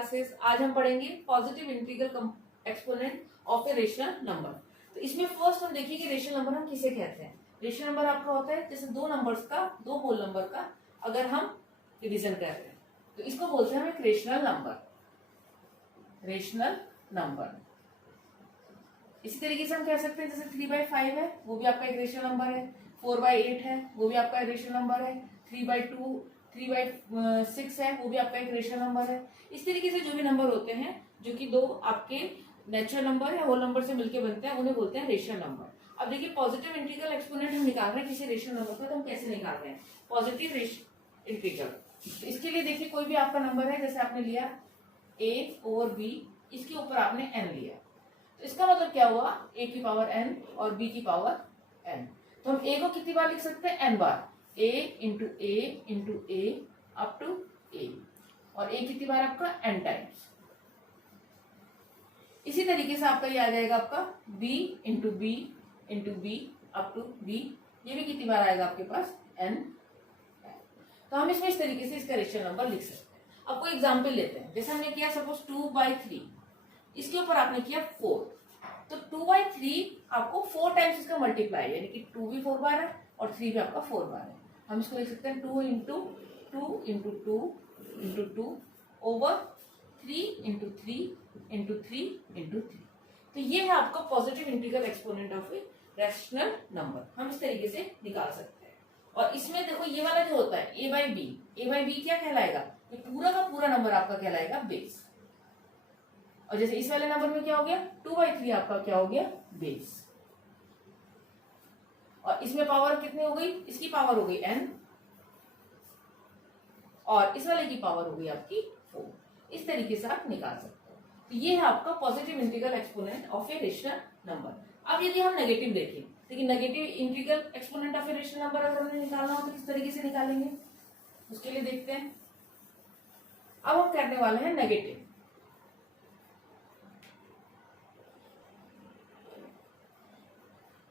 Classes. आज हम पढ़ेंगे positive integral exponent of a rational number. तो इसमें फर्स्ट हम देखेंगे रेशनल नंबर हम किसे कहते हैं। रेशनल नंबर आपका होता है जैसे दो नंबर्स का, दो होल नंबर का अगर हम डिवीजन कर रहे हैं तो इसको बोलते हैं हम एक रेशनल नंबर। रेशनल नंबर इसी तरीके से हम कह सकते हैं जैसे 3/5 है वो भी आपका एक रेशनल नंबर है, 4/8 है वो भी आपका रेशनल नंबर है, 3/2 3/6 है वो भी आपका एक रेशनल नंबर है। इस तरीके से जो भी नंबर होते हैं जो कि दो आपके नेचुरल नंबर या होल नंबर से मिलकर बनते हैं उन्हें बोलते हैं रेशनल नंबर। अब देखिए पॉजिटिव इंटीग्रल एक्सपोनेंट हम निकाल रहे हैं किसी रेशनल नंबर का, तो हम कैसे निकाल रहे हैं पॉजिटिव इंटीग्रल। तो इसके लिए देखिए कोई भी आपका नंबर है, जैसे आपने लिया a ओवर b, इसके ऊपर आपने n लिया, तो इसका मतलब क्या हुआ a की पावर n और b की पावर n। तो हम a को कितनी बार लिख सकते हैं n बार, a into a up to a, और a कितनी बार आपका n टाइम्स। इसी तरीके से आपका ये आ जाएगा आपका b into b up to b, ये भी कितनी बार आएगा आपके पास n। तो हम इसमें इस तरीके से इसका रेशनल नंबर लिख सकते हैं। अब कोई एग्जांपल लेते हैं, जैसे हमने किया सपोज 2/3, इसके ऊपर आपने किया 4, तो 2/3 आपको 4 टाइम्स इसका मल्टीप्लाई, यानी कि 2 भी 4 बार है और 3 भी आपका 4 बार है। हम इसको लिख सकते हैं 2 into 2 into 2 into 2 over 3 into 3 into 3 into 3। तो ये है आपका positive integral exponent of a rational number, हम इस तरीके से निकाल सकते हैं। और इसमें देखो ये वाला जो होता है a/b क्या कहलाएगा, ये पूरा का पूरा नंबर आपका कहलाएगा बेस। और जैसे इस वाले नंबर में क्या हो गया 2/3 आपका क्या हो गया बेस, और इसमें पावर कितनी हो गई, इसकी पावर हो गई n और इस वाले की पावर हो गई आपकी 4। इस तरीके से आप निकाल सकते हो। तो ये है आपका positive integral exponent of a rational number. अब यदि हम नेगेटिव देखें, लेकिन negative integral exponent of a rational number अगर हमने निकालना हो तो किस तरीके से निकालेंगे, उसके लिए देखते हैं। अब हम करने वाले हैं negative.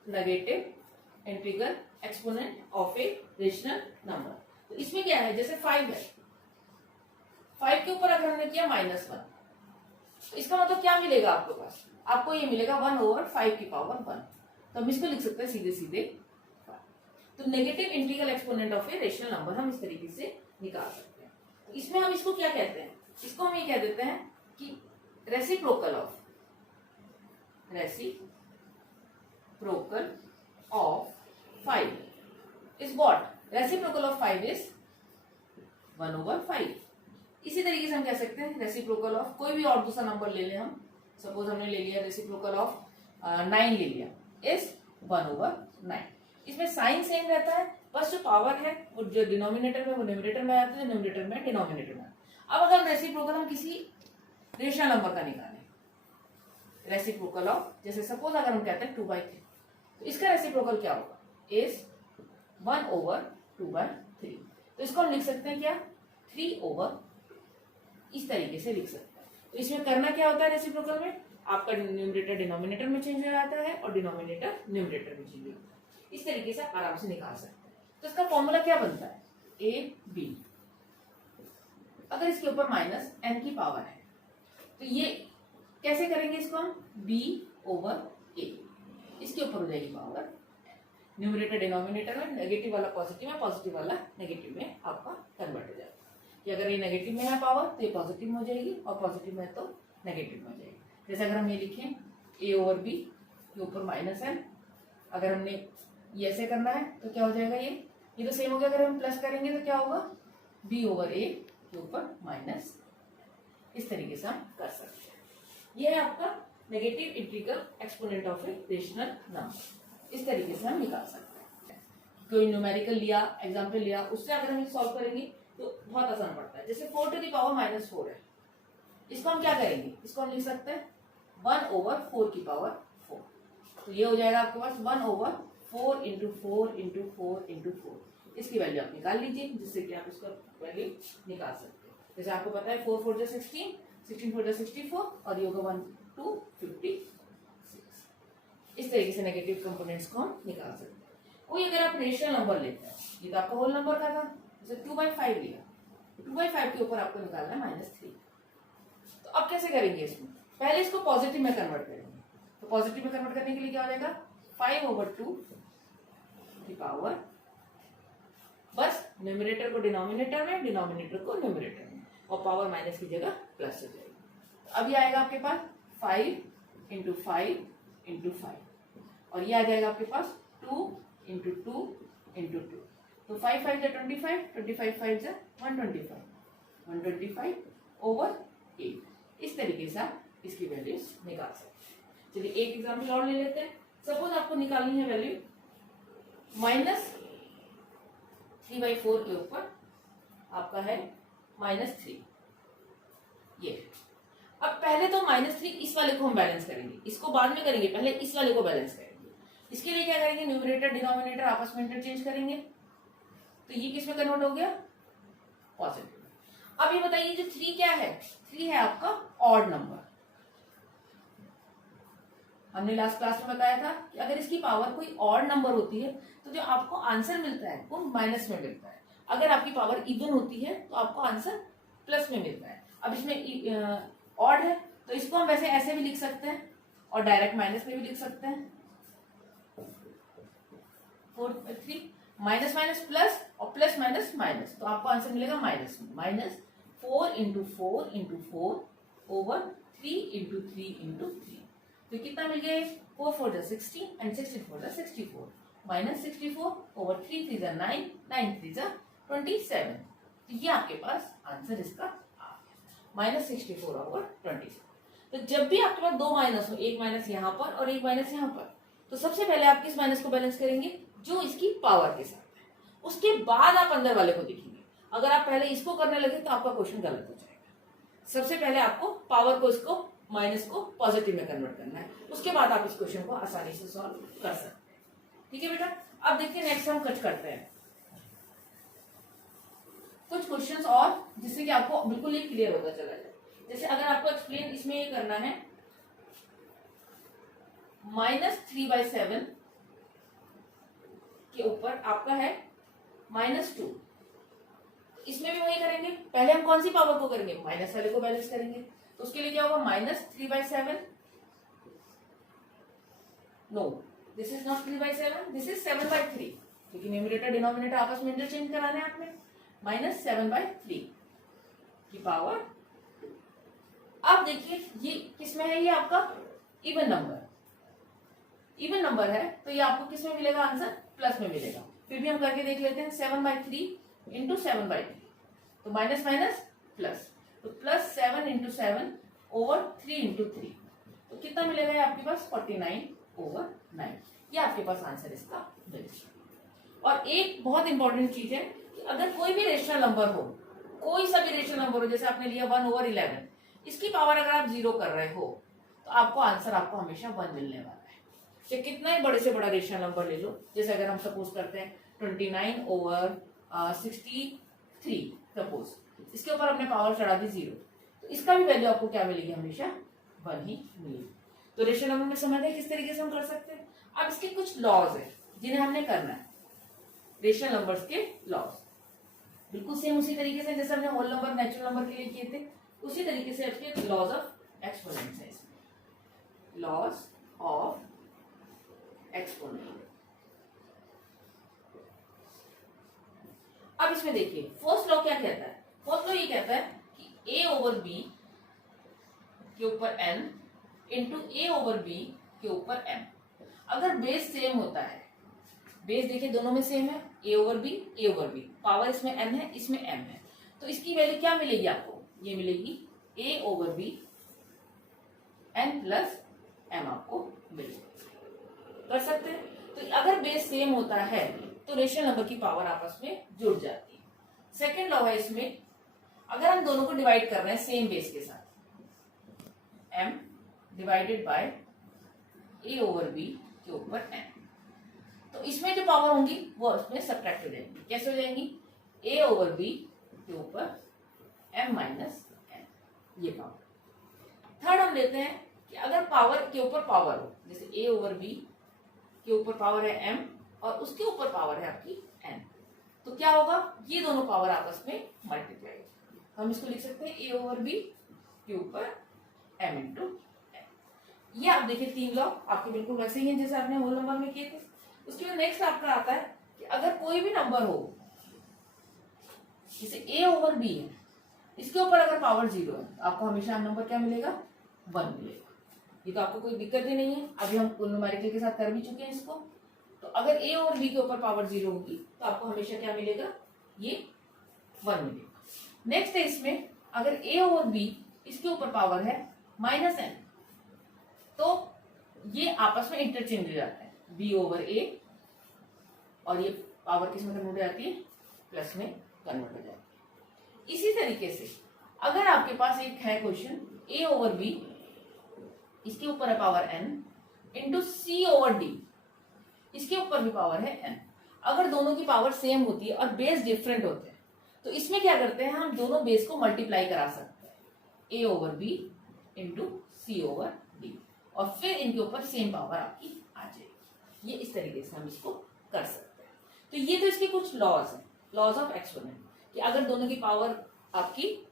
Negative integral exponent of a rational number. तो इसमें क्या है, जैसे 5 है, 5 के ऊपर अगर हमने किया -1, तो इसका मतलब क्या मिलेगा आपके पास, आपको ये मिलेगा 1/5 की पावर 1। तो हम इसको लिख सकते हैं सीधे सीधे 5। तो negative integral exponent of a rational number हम इस तरीके से निकाल सकते हैं। तो इसमें हम इसको क्या कहते हैं, इसको हम ये कह देते हैं कि reciprocal of 5 is what, reciprocal of 5 is 1/5। इसी तरीके से हम कह सकते हैं रेसिप्रोकल ऑफ कोई भी और दूसरा नंबर ले लें, हम सपोज हमने ले लिया रेसिप्रोकल ऑफ 9 ले लिया, इज 1/9। इसमें साइन सेम रहता है, बस जो पावर है वो जो डिनोमिनेटर में वो न्यूमरेटर में आता है, न्यूमरेटर में डिनोमिनेटर में। अब अगर रेसिप्रोकल हम किसी रेशनल नंबर का निकालें, रेसिप्रोकल ऑफ जैसे सपोज अगर हम कहते हैं 2/3, तो इसका रेसिप्रोकल क्या होगा इज 1/2/3। तो इसको हम लिख सकते हैं क्या 3/, इस तरीके से लिख सकते हैं। तो इसमें करना क्या होता है रेसिप्रोकल में, आपका न्यूमरेटर डिनोमिनेटर में चेंज हो जाता है और डिनोमिनेटर न्यूमरेटर में चेंज हो जाता है। इस तरीके से आप आराम से निकाल सकते हैं। तो इसका फॉर्मूला क्या बनता है a/b, अगर इसके ऊपर -n की पावर है तो ये कैसे करेंगे, इसको हम b/a, इसके ऊपर हो जाएगी पावर, न्यूमरेटर डिनोमिनेटर में, नेगेटिव वाला पॉजिटिव में, पॉजिटिव वाला नेगेटिव में आपका कन्वर्ट हो जाएगा। कि अगर ये नेगेटिव में है पावर तो ये पॉजिटिव में हो जाएगी और पॉजिटिव में है तो नेगेटिव में हो जाएगी। जैसे अगर हम ये लिखें a/b के ऊपर -n, अगर हमने ये ऐसे करना है तो क्या हो जाएगा, ये तो सेम हो गया। अगर हम प्लस करेंगे तो क्या होगा b/a के ऊपर माइनस, इस तरीके से हम कर सकते हैं। ये है आपका negative integral exponent of a rational number. इस तरीके से हम निकाल सकते हैं। कोई न्यूमेरिकल लिया, एग्जाम्पल लिया, उससे अगर हम सॉल्व करेंगे तो बहुत आसान पड़ता है। जैसे 4⁻⁻4 है, इसको हम क्या करेंगे, इसको हम लिख सकते हैं 1/4 की पावर 4। तो ये हो जाएगा आपके पास 1/4 इंटू 4 इंटू 4 इंटू 4। इसकी वैल्यू आप निकाल लीजिए, जिससे कि आप इसका वैल्यू निकाल सकते हैं। जैसे आपको पता है 4 4 16, 16 4 64 और ये होगा 1 2 56। इस तरीके से नेगेटिव कंपोनेंट्स को हम निकाल सकते हैं। कोई अगर आप रेशनल नंबर लेते हैं, ये तो आपका होल नंबर का था, जैसे 2/5 लिया, 2/5 के ऊपर आपको निकालना है -3, कैसे करेंगे इसमें, पहले इसको पॉजिटिव में कन्वर्ट करेंगे। तो पॉजिटिव में कन्वर्ट करने के लिए क्या हो जाएगा 5/2 की पावर, बस न्यूमरेटर को डिनोमिनेटर में, डिनोमिनेटर को न्यूमरेटर में, और पावर माइनस की जगह प्लस हो जाएगी। तो अभी आएगा आपके पास 5 × 5 × 5, और ये आ जाएगा आपके पास 2 × 2 × 2। तो 5 5 × 25, 25 5 × 125, 125/8। इस तरीके से आप इसकी वैल्यूज निकाल सकते हैं। चलिए एक एग्जाम्पल और ले लेते हैं। सपोज आपको निकालनी है वैल्यू -3/4 के ऊपर आपका है -3। ये अब पहले तो -3 इस वाले को हम बैलेंस करेंगे, इसको बाद में करेंगे, पहले इस वाले को बैलेंस करेंगे। इसके लिए क्या करेंगे, न्यूमरेटर डिनोमिनेटर आपस में इंटरचेंज करेंगे। तो ये किस में कन्वर्ट हो गया, पॉजिटिव। अब ये बताइए जो 3 क्या है, 3 है आपका ऑड नंबर। हमने लास्ट क्लास में बताया था कि अगर इसकी पावर कोई ऑड नंबर होती है तो जो आपको आंसर मिलता है वो माइनस में मिलता है, अगर आपकी पावर इवन होती है तो आपको आंसर प्लस में मिलता है। अब इसमें ऑड है तो इसको हम वैसे ऐसे भी लिख सकते हैं और डायरेक्ट माइनस में भी लिख सकते हैं। 3 माइनस माइनस प्लस और प्लस माइनस माइनस, तो आपको आंसर मिलेगा माइनस में, -4 × 4 × 4/3 × 3 × 3। तो कितना मिल गया, 4 4 = 60 and 64 = 64, -64/3 3 = 9, 9 3 = 27। तो ये आपके पास आंसर इसका आ गया, -64/27। तो जब भी आपके पास दो माइनस हो, एक माइनस यहाँ पर और एक माइनस यहाँ पर, तो सबसे पहले आप किस माइनस को बैलेंस करेंगे, जो इसकी पावर के साथ है। उसके बाद आप अंदर वाले को देखेंगे। अगर आप पहले इसको करने लगे तो आपका क्वेश्चन गलत हो जाएगा। सबसे पहले आपको पावर को, इसको माइनस को पॉजिटिव में कन्वर्ट करना है, उसके बाद आप इस क्वेश्चन को आसानी से सॉल्व कर सकते हैं। ठीक है बेटा, अब देखते हैं नेक्स्ट हम कट करते हैं कुछ क्वेश्चंस और, जिससे कि आपको बिल्कुल ही क्लियर होता चला जाए। जैसे अगर आपको एक्सप्लेन इसमें ये करना है -3/7 के ऊपर आपका है -2, इसमें भी वही करेंगे। पहले हम कौन सी पावर को करेंगे, माइनस वाले को बैलेंस करेंगे। तो उसके लिए क्या होगा, -3/7, no this is not 3/7, this is 7/3, क्योंकि न्यूमरेटर डिनोमिनेटर आपस में इंटरचेंज कराना है आपने। -7/3 की पावर। अब देखिए ये किसमें है, ये आपका इवन नंबर, इवन नंबर है तो ये आपको किसमें मिलेगा, आंसर प्लस में मिलेगा। फिर भी हम करके देख लेते हैं, 7/3 × 7/3, तो माइनस माइनस प्लस, तो +7 × 7/3 × 3, तो कितना मिलेगा ये आपके पास 49/9। ये आपके पास आंसर इसका मिलेगा। और एक बहुत इंपॉर्टेंट चीज है कि अगर कोई भी रेशनल नंबर हो, कोई सा भी रेशनल नंबर हो, जैसे आपने लिया 1/11, इसकी पावर अगर आप 0 कर रहे हो तो आपको आंसर आपको हमेशा 1 मिलने वाला है। चाहे कितना ही बड़े से बड़ा रेशनल नंबर ले लो, जैसे अगर हम सपोज करते हैं 29/63 सपोज, इसके ऊपर अपने पावर चढ़ा दी 0, तो इसका भी वैल्यू आपको क्या मिलेगी, हमेशा 1 ही मिलेगी। तो रेशनल नंबर में समझ है किस तरीके से हम कर सकते हैं। अब इसके कुछ लॉज है जिन्हें हमने करना है, रेशनल नंबर्स के लॉज, बिल्कुल सेम उसी तरीके से जैसे हमने होल नंबर नेचुरल नंबर के लिए किए थे, उसी तरीके से आपके लॉज ऑफ एक्सपोनेंट्स है इसमें, लॉज ऑफ एक्सपोनेंट। अब इसमें देखिए फर्स्ट लॉ क्या कहता है, फर्स्ट लॉ ये कहता है कि a/b के ऊपर n इंटू a/b के ऊपर m, अगर बेस सेम होता है, बेस देखिए दोनों में सेम है, a/b, पावर इसमें n है, इसमें m है, तो इसकी वैल्यू क्या मिलेगी आपको, ये मिलेगी a/b n + m आपको मिलेगी। कर सकते हैं। तो अगर बेस सेम होता है तो रेशनल नंबर की पावर आपस में जुड़ जाती है। सेकेंड लॉ है इसमें, अगर हम दोनों को डिवाइड कर रहे हैं सेम बेस के साथ, m डिवाइडेड बाय a/b के ऊपर n, तो इसमें जो पावर होंगी वो उसमें सब्ट्रैक्ट हो जाएंगी। कैसे हो जाएंगी, a/b के ऊपर m - n, ये पावर। थर्ड हम लेते हैं कि अगर पावर के ऊपर पावर हो, जैसे a/b के ऊपर पावर है m और उसके ऊपर पावर है आपकी n, तो क्या होगा, ये दोनों पावर आपस में मल्टीप्लाई, हम इसको लिख सकते हैं a/b के ऊपर m इंटू n। ये आप देखिए 3 लॉ आपके बिल्कुल वैसे ही हैं जैसे आपने होल नंबर में किए थे। उसके बाद नेक्स्ट आपका आता है कि अगर कोई भी नंबर हो, जैसे a ओवर b है, इसके ऊपर अगर पावर 0 है, आपको हमेशा नंबर क्या मिलेगा, 1 मिलेगा। ये तो आपको कोई दिक्कत ही नहीं है, अभी हम न्यूमेरिकल के साथ कर भी चुके हैं इसको। तो अगर a और b के ऊपर पावर 0 होगी तो आपको हमेशा क्या मिलेगा, ये 1 मिलेगा। नेक्स्ट है इसमें अगर a और b इसके ऊपर पावर है -n, तो ये आपस में इंटरचेंज हो जाता है, b ओवर a, और ये पावर किस में कन्वर्ट हो जाती है, प्लस में कन्वर्ट हो जाती है। इसी तरीके से अगर आपके पास एक है क्वेश्चन a ओवर b, इसके ऊपर है power n into c over d, इसके ऊपर भी पावर है n। अगर दोनों की पावर सेम होती है और बेस डिफरेंट होते हैं तो इसमें क्या करते हैं, हम दोनों बेस को मल्टीप्लाई करा सकते हैं, a over b into C over d, और फिर इनके ऊपर सेम पावर आपकी आ जाएगी। ये इस तरीके से हम इसको कर सकते हैं। तो ये तो इसके कुछ लॉज हैं, लॉज ऑफ एक्सपोनेंट, कि अगर दोनों की पावर आपकी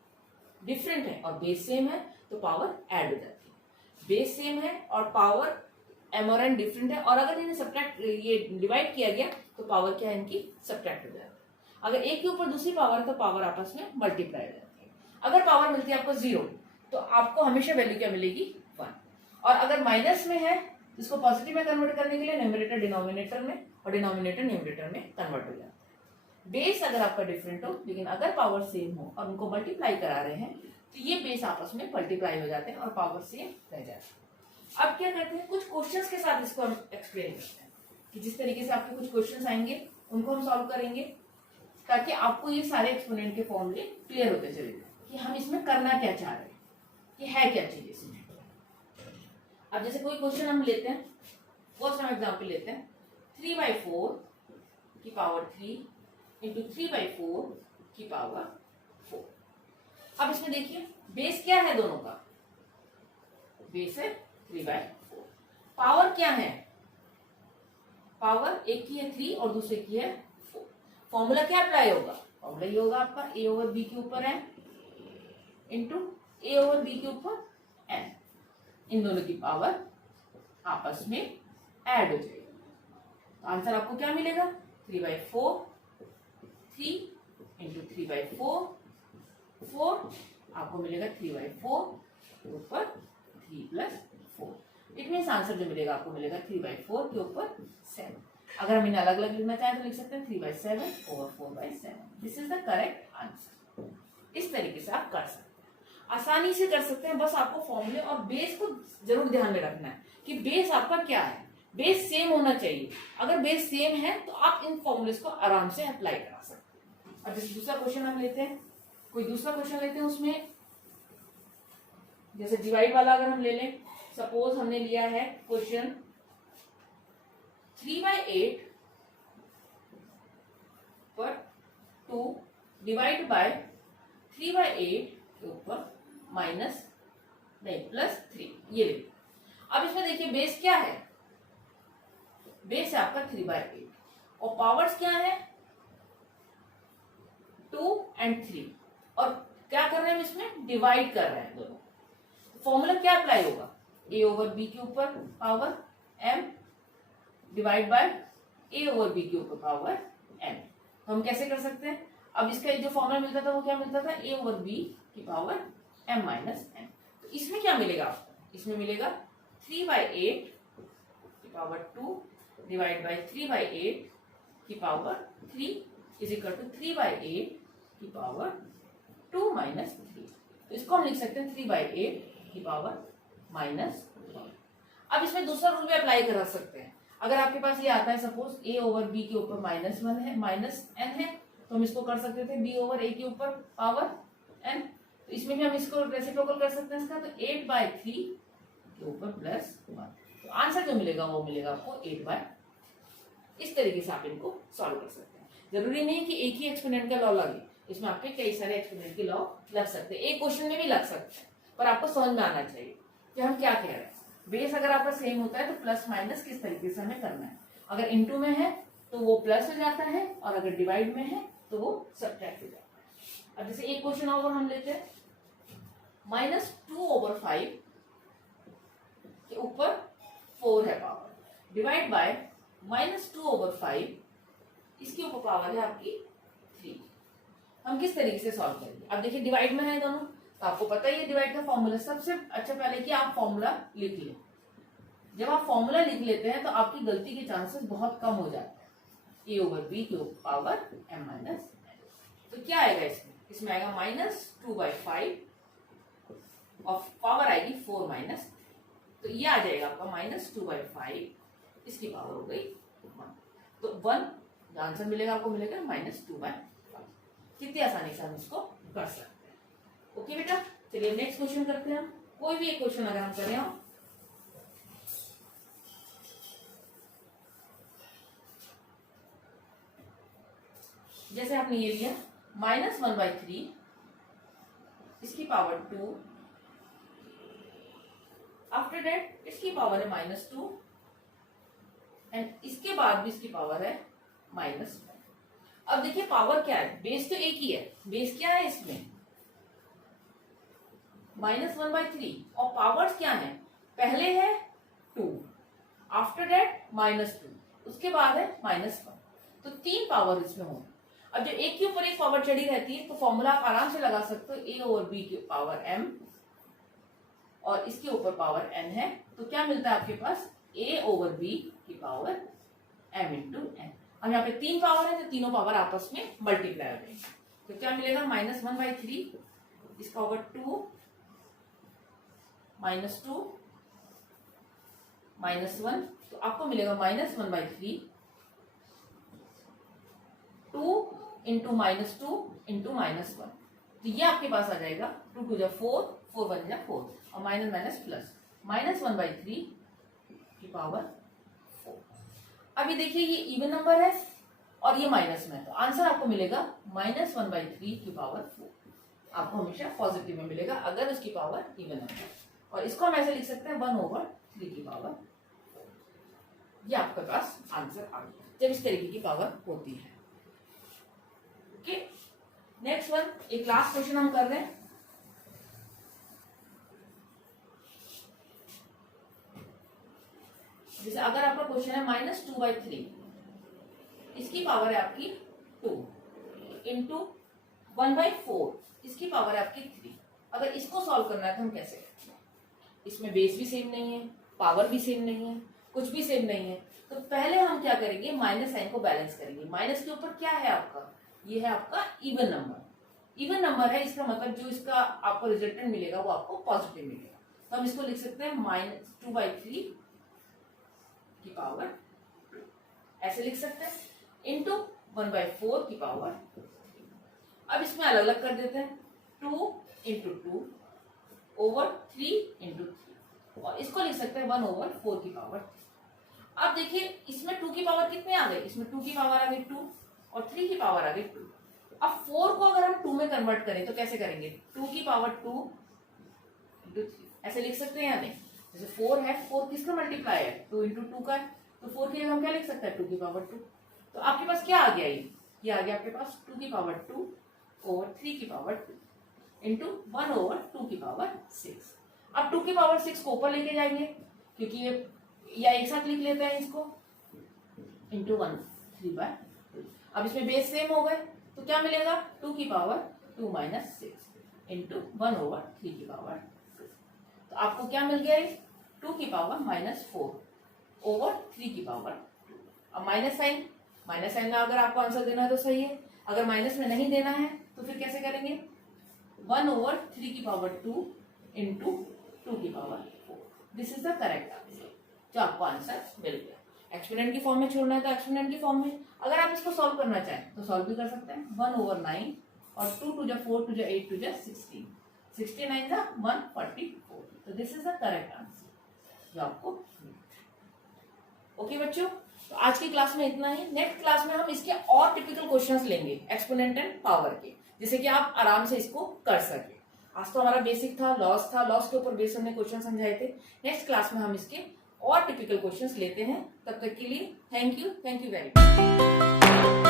डिफरेंट है और बेस सेम है तो पावर ऐड हो जाती है। बेस सेम है और पावर m और n डिफरेंट है, और अगर इन्हें सब्ट्रैक्ट ये डिवाइड किया गया तो पावर क्या है, इनकी सब्ट्रैक्ट हो जाती है। अगर एक के ऊपर दूसरी पावर है तो पावर आपस में मल्टीप्लाई हो जाती है। अगर पावर मिलती है आपको 0 तो आपको हमेशा वैल्यू क्या मिलेगी, 1। और अगर माइनस में है इसको पॉजिटिव में कन्वर्ट करने के लिए न्यूमरेटर डिनोमिनेटर में और डिनोमिनेटर न्यूमरेटर में कन्वर्ट हो जाता है। बेस अगर आपका डिफरेंट हो लेकिन अगर पावर सेम हो और उनको मल्टीप्लाई करा रहे हैं तो ये बेस आपस में मल्टीप्लाई हो जाते हैं और पावर सेम रह जाती है। अब क्या करते हैं, कुछ क्वेश्चंस के साथ इसको हम एक्सप्लेन करते हैं, कि जिस तरीके से आपके कुछ क्वेश्चंस आएंगे उनको हम सॉल्व करेंगे, ताकि आपको ये सारे एक्सपोनेंट के फॉर्मूले क्लियर होते चले कि हम इसमें करना क्या चाह रहे हैं, कि है क्या चीज इसमें। अब जैसे कोई क्वेश्चन हम लेते हैं, फर्स्ट हम एग्जाम्पल लेते हैं 3/4 की पावर 3 इंटू 3/4 की पावर 4। अब इसमें देखिए बेस क्या है, दोनों का बेस है 3/4। पावर क्या है, पावर एक की है 3 और दूसरे की है 4। फॉर्मूला क्या अप्लाई होगा, फॉर्मूला ये होगा आपका a ओवर b के ऊपर n into a over b के ऊपर n। इन दोनों की पावर आपस में ऐड हो जाएगी, तो आंसर आपको क्या मिलेगा, 3/4, 3 इंटू 3/4, 4 आपको मिलेगा 3/4 ऊपर 3 + 4। इट मीन्स आंसर जो मिलेगा आपको मिलेगा 3/4 के ऊपर 7। अगर हम इन्हें अलग अलग लिखना चाहें तो लिख सकते हैं 3/7 over 4/7। This is the correct answer. इस तरीके से आप कर सकते हैं, आसानी से कर सकते हैं। बस आपको फॉर्मूले और बेस को जरूर ध्यान में रखना है कि बेस आपका क्या है, बेस सेम होना चाहिए। अगर बेस सेम है तो आप इन फॉर्मूलेस को आराम से अप्लाई करा सकते हैं। अब जैसे दूसरा क्वेश्चन हम लेते हैं, कोई दूसरा क्वेश्चन लेते हैं, उसमें जैसे डिवाइड वाला अगर हम ले लें, सपोज हमने लिया है क्वेश्चन 3/8 पर 2 डिवाइड बाय 3/8 के ऊपर +3, ये ले। अब इसमें देखिए बेस क्या है, बेस है आपका 3/8 और पावर्स क्या है 2 और 3, और क्या कर रहे हैं, इसमें डिवाइड कर रहे हैं दोनों। फॉर्मूला क्या अप्लाई होगा, a ओवर b के ऊपर power m divide by a over b के ऊपर पावर m। तो हम कैसे कर सकते हैं, अब इसका जो फॉर्मूला मिलता था वो क्या मिलता था, a ओवर b की पावर m माइनस n। तो इसमें क्या मिलेगा आपको, इसमें मिलेगा 3/8 की पावर 2 डिवाइड बाय 3/8 की पावर 3 इज इक्वल टू 3/8 की पावर 2 माइनस 3। तो इसको हम लिख सकते हैं 3/8 की पावर -1। अब इसमें दूसरा रूल भी अप्लाई करा सकते हैं। अगर आपके पास ये आता है सपोज a ओवर b के ऊपर -1 है, -n है, तो हम इसको कर सकते थे b ओवर a के ऊपर पावर n। तो इसमें भी हम इसको रेसिप्रोकल कर सकते हैं इसका, तो 8/3 के ऊपर +1। तो आंसर जो मिलेगा वो मिलेगा आपको 8/। इस तरीके से आप इनको सॉल्व कर सकते हैं। जरूरी नहीं कि एक ही एक्सपोनेंट का लॉ लगे, इसमें आपके कई सारे एक्सपोनेंट के लॉ लग सकते हैं, एक क्वेश्चन में भी लग सकते हैं, पर आपको समझ में आना चाहिए कि हम क्या कह रहे हैं। बेस अगर आपका सेम होता है तो प्लस माइनस किस तरीके से हमें करना है। अगर इनटू में है तो वो प्लस हो जाता है, और अगर डिवाइड में है तो वो सब्ट्रैक्ट हो जाता है। अब जैसे एक क्वेश्चन और हम लेते हैं, -2/5 4 है पावर, डिवाइड बाय -2/5, इसके ऊपर पावर है आपकी 3। हम किस तरीके से सॉल्व करेंगे? अब देखिए डिवाइड में है दोनों, तो आपको पता ही है डिवाइड का फॉर्मूला। सबसे अच्छा पहले कि आप फॉर्मूला लिख लें। जब आप फॉर्मूला लिख लेते हैं तो आपकी गलती के चांसेस बहुत कम हो जाते हैं। a/b की पावर m - n। तो क्या आएगा इसमें? इसमें आएगा -2/5 और पावर आएगी 4 - तो ये आ जाएगा आपका -2/5, इसकी पावर हो गई 1। तो 1 आंसर मिलेगा, आपको मिलेगा -2/5। कितनी आसानी से हम इसको कर सकते हैं। ओके बेटा, चलिए नेक्स्ट क्वेश्चन करते हैं हम। कोई भी एक क्वेश्चन अगर हम करें हो, जैसे आपने ये लिया -1/3, इसकी पावर 2, आफ्टर दैट इसकी पावर है -2 एंड इसके बाद भी इसकी पावर है -1। अब देखिए पावर क्या है, बेस तो एक ही है। बेस क्या है इसमें? -1/3 और पावर्स क्या है? पहले है 2, आफ्टर दैट -2, उसके बाद है -1। तो 3 पावर इसमें हो। अब जब एक के ऊपर एक पावर चढ़ी रहती है तो फॉर्मूला आप आराम से लगा सकते हो, a/b की पावर m और इसके ऊपर पावर n है। तो क्या मिलता है आपके पास? a/b की पावर m × n। अब यहाँ पे 3 पावर है तो तीनों पावर आपस में मल्टीप्लाई हो जाएंगे। तो क्या मिलेगा? -1/3, इसका पावर 2, -2, -1, तो आपको मिलेगा -1/3, 2 × -2 × -1। तो ये आपके पास आ जाएगा 2 × 4, 4 × 1 4 और माइनस माइनस प्लस, -1/3 की पावर 4। अभी देखिए ये इवन नंबर है और ये माइनस में, तो आंसर आपको मिलेगा -1/3 की पावर 4। आपको हमेशा पॉजिटिव में मिलेगा अगर उसकी पावर इवन नंबर। और इसको हम ऐसे लिख सकते हैं 1/3 की पावर 4। ये आपके पास आंसर आ गया जब इस तरीके की पावर होती है। ओके, नेक्स्ट वन, एक लास्ट क्वेश्चन हम कर रहे हैं। जैसे अगर आपका क्वेश्चन है -2/3, इसकी पावर है आपकी 2 × 1/4, इसकी पावर है आपकी 3। अगर इसको सॉल्व करना है तो हम कैसे करेंगे? इसमें बेस भी सेम नहीं है, पावर भी सेम नहीं है, कुछ भी सेम नहीं है। तो पहले हम क्या करेंगे? माइनस साइन को बैलेंस करेंगे। माइनस के ऊपर क्या है आपका? ये है आपका इवन नंबर। इवन नंबर है, इसका मतलब जो इसका आपको रिजल्टेंट मिलेगा वो आपको पॉजिटिव मिलेगा। तो हम इसको लिख सकते हैं -2/3 की पावर, ऐसे लिख सकते हैं, इंटू 1/4 की पावर। अब इसमें अलग अलग कर देते हैं, 2 × 2 ओवर 3 × 3 और इसको लिख सकते हैं 1/4 की पावर। अब देखिए इसमें 2 की पावर कितने आ गए? इसमें 2 की पावर आ गई 2 और 3 की पावर आ गई 2। अब 4 को अगर हम 2 में कन्वर्ट करें तो कैसे करेंगे? 2 की पावर 2 × 3 ऐसे लिख सकते हैं या नहीं? जैसे 4 है, 4 किसका मल्टीप्लाई है? 2 × 2 का है, तो 4 की जगह हम क्या लिख सकते हैं? 2 की पावर 2। तो आपके पास क्या आ गया? ये आ गया आपके पास 2 की पावर 2 ओवर 3 की पावर 2 इंटू 1/2 की पावर 6। अब 2 की पावर 6 को ऊपर लेके जाएंगे क्योंकि ये, या एक साथ लिख लेते हैं इसको, इंटू 1 3/2। अब इसमें बेस सेम हो गए तो क्या मिलेगा? 2 की पावर 2 - 6 इंटू 1/3 की पावर 6। तो आपको क्या मिल गया? 2 की पावर -4 ओवर 3 की पावर 2। अब माइनस साइन में अगर आपको आंसर देना है तो सही है, अगर माइनस में नहीं देना है तो फिर कैसे करेंगे? 1/3 की पावर 2 इंटू 2 की power 4। This is the correct answer, जो आपको आंसर मिल गया। एक्सपोनेंट की फॉर्म में छोड़ना है तो एक्सपोनेंट की फॉर्म में, अगर आप इसको सॉल्व करना चाहें तो सॉल्व भी कर सकते हैं। 1/9 और 2 × 4 × 8 × 16, 69 × 144। तो this is the correct answer जो आपको। ओके बच्चों, तो आज की क्लास में इतना ही। नेक्स्ट क्लास में हम इसके और टिपिकल क्वेश्चंस लेंगे एक्सपोनेंट एंड पावर के, जिससे कि आप आराम से इसको कर सके। आज तो हमारा बेसिक था, लॉस के ऊपर बेस हमने क्वेश्चन समझाए थे। नेक्स्ट क्लास में हम इसके और टिपिकल क्वेश्चंस लेते हैं। तब तक के लिए थैंक यू वेरी मच।